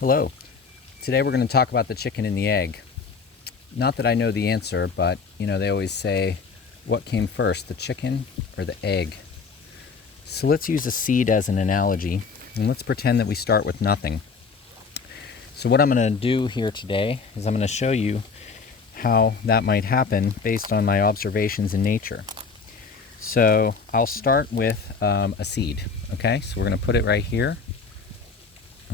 Hello. Today we're going to talk about the chicken and the egg. Not that I know the answer, but they always say, what came first, the chicken or the egg? So let's use a seed as an analogy, and let's pretend that we start with nothing. So what I'm going to do here today is I'm going to show you how that might happen based on my observations in nature. So I'll start with a seed, okay? So we're going to put it right here,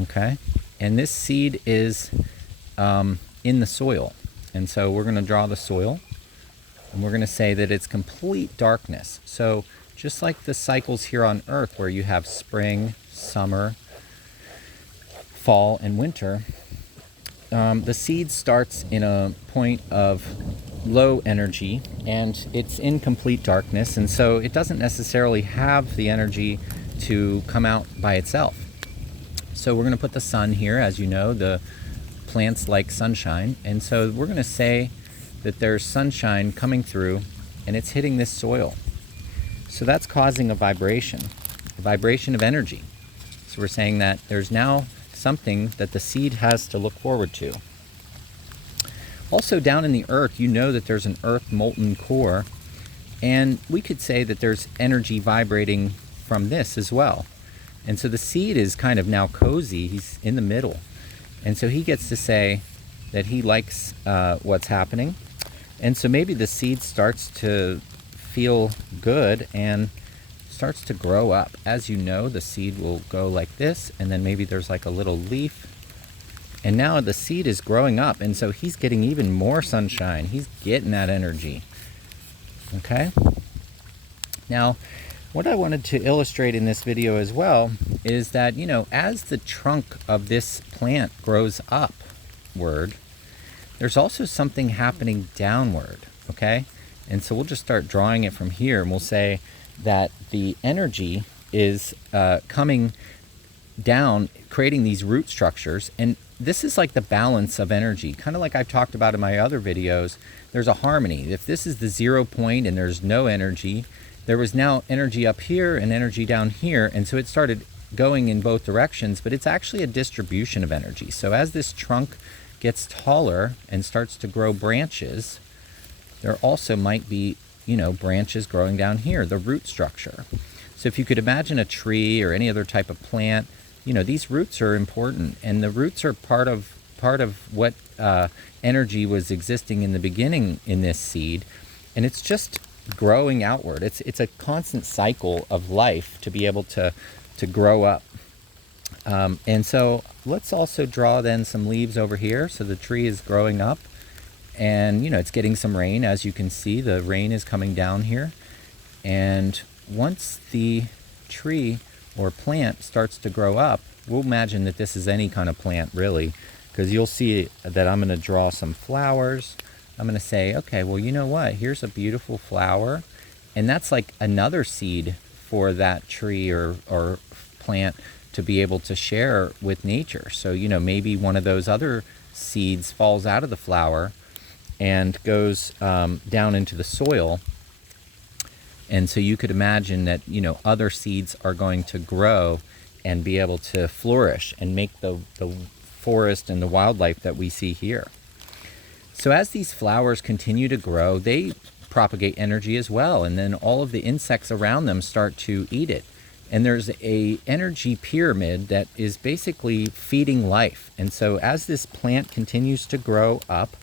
okay? And this seed is in the soil. And so we're going to draw the soil, and we're going to say that it's complete darkness. So just like the cycles here on Earth where you have spring, summer, fall, and winter, the seed starts in a point of low energy, and it's in complete darkness. And so it doesn't necessarily have the energy to come out by itself. So we're going to put the sun here. As you know, the plants like sunshine. And so we're going to say that there's sunshine coming through and it's hitting this soil. So that's causing a vibration of energy. So we're saying that there's now something that the seed has to look forward to. Also down in the earth, you know that there's an earth molten core. And we could say that there's energy vibrating from this as well. And so the seed is kind of now cozy. He's in the middle. And so he gets to say that he likes what's happening. And so maybe the seed starts to feel good and starts to grow up. As you know, the seed will go like this, and then maybe there's like a little leaf. And now the seed is growing up, and so he's getting even more sunshine. He's getting that energy. Okay? Now, what I wanted to illustrate in this video as well is that, as the trunk of this plant grows upward, there's also something happening downward, okay? And so we'll just start drawing it from here, and we'll say that the energy is coming down, creating these root structures. And this is like the balance of energy, kind of like I've talked about in my other videos. There's a harmony. If this is the 0 point and there's no energy, there was now energy up here and energy down here, and so it started going in both directions, but it's actually a distribution of energy. So as this trunk gets taller and starts to grow branches, there also might be, branches growing down here, the root structure. So if you could imagine a tree or any other type of plant, these roots are important, and the roots are part of what energy was existing in the beginning in this seed, and it's just growing outward. It's a constant cycle of life to be able to grow up. And so let's also draw then some leaves over here. So the tree is growing up, and it's getting some rain. As you can see, the rain is coming down here. And once the tree or plant starts to grow up, we'll imagine that this is any kind of plant really, because you'll see that I'm going to draw some flowers. I'm going to say, okay, well, you know what? Here's a beautiful flower. And that's like another seed for that tree or plant to be able to share with nature. So, maybe one of those other seeds falls out of the flower and goes down into the soil. And so you could imagine that, other seeds are going to grow and be able to flourish and make the forest and the wildlife that we see here. So as these flowers continue to grow, they propagate energy as well, and then all of the insects around them start to eat it. And there's a energy pyramid that is basically feeding life. And so as this plant continues to grow up,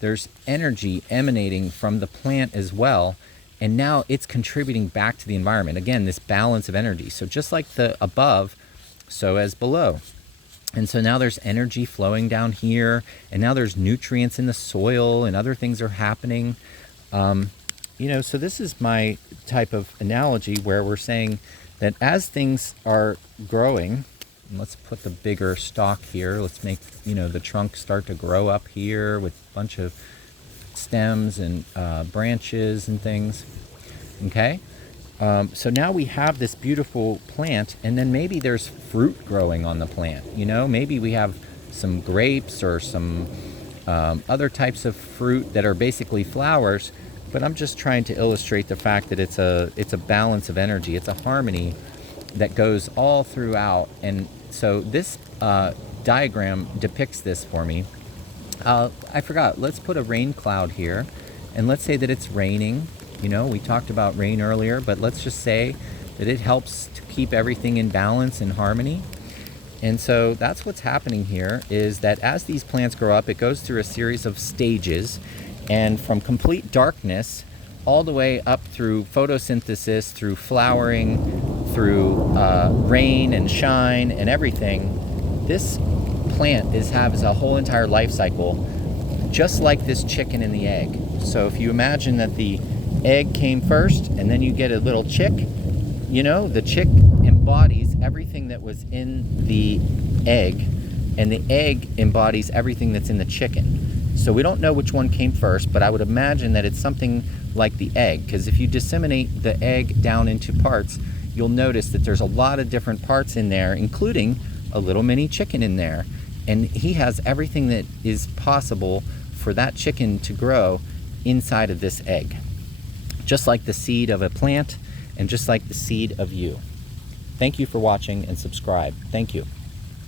there's energy emanating from the plant as well, and now it's contributing back to the environment. Again, this balance of energy. So just like the above, so as below. And so now there's energy flowing down here, and now there's nutrients in the soil, and other things are happening. So this is my type of analogy where we're saying that as things are growing, and let's put the bigger stalk here. Let's make, the trunk start to grow up here with a bunch of stems and branches and things. Okay? So now we have this beautiful plant, and then maybe there's fruit growing on the plant. Maybe we have some grapes or some other types of fruit that are basically flowers. But I'm just trying to illustrate the fact that it's a balance of energy. It's a harmony that goes all throughout. And so this diagram depicts this for me. I forgot, let's put a rain cloud here, and let's say that it's raining. You know, we talked about rain earlier, but let's just say that it helps to keep everything in balance and harmony. And so that's what's happening here, is that as these plants grow up, it goes through a series of stages, and from complete darkness all the way up through photosynthesis, through flowering, through rain and shine and everything. This plant has a whole entire life cycle, just like this chicken and the egg. So if you imagine that the egg came first and then you get a little chick, you know, the chick embodies everything that was in the egg, and the egg embodies everything that's in the chicken. So we don't know which one came first, but I would imagine that it's something like the egg, because if you disseminate the egg down into parts, you'll notice that there's a lot of different parts in there, including a little mini chicken in there. And he has everything that is possible for that chicken to grow inside of this egg. Just like the seed of a plant, and just like the seed of you. Thank you for watching, and subscribe. Thank you.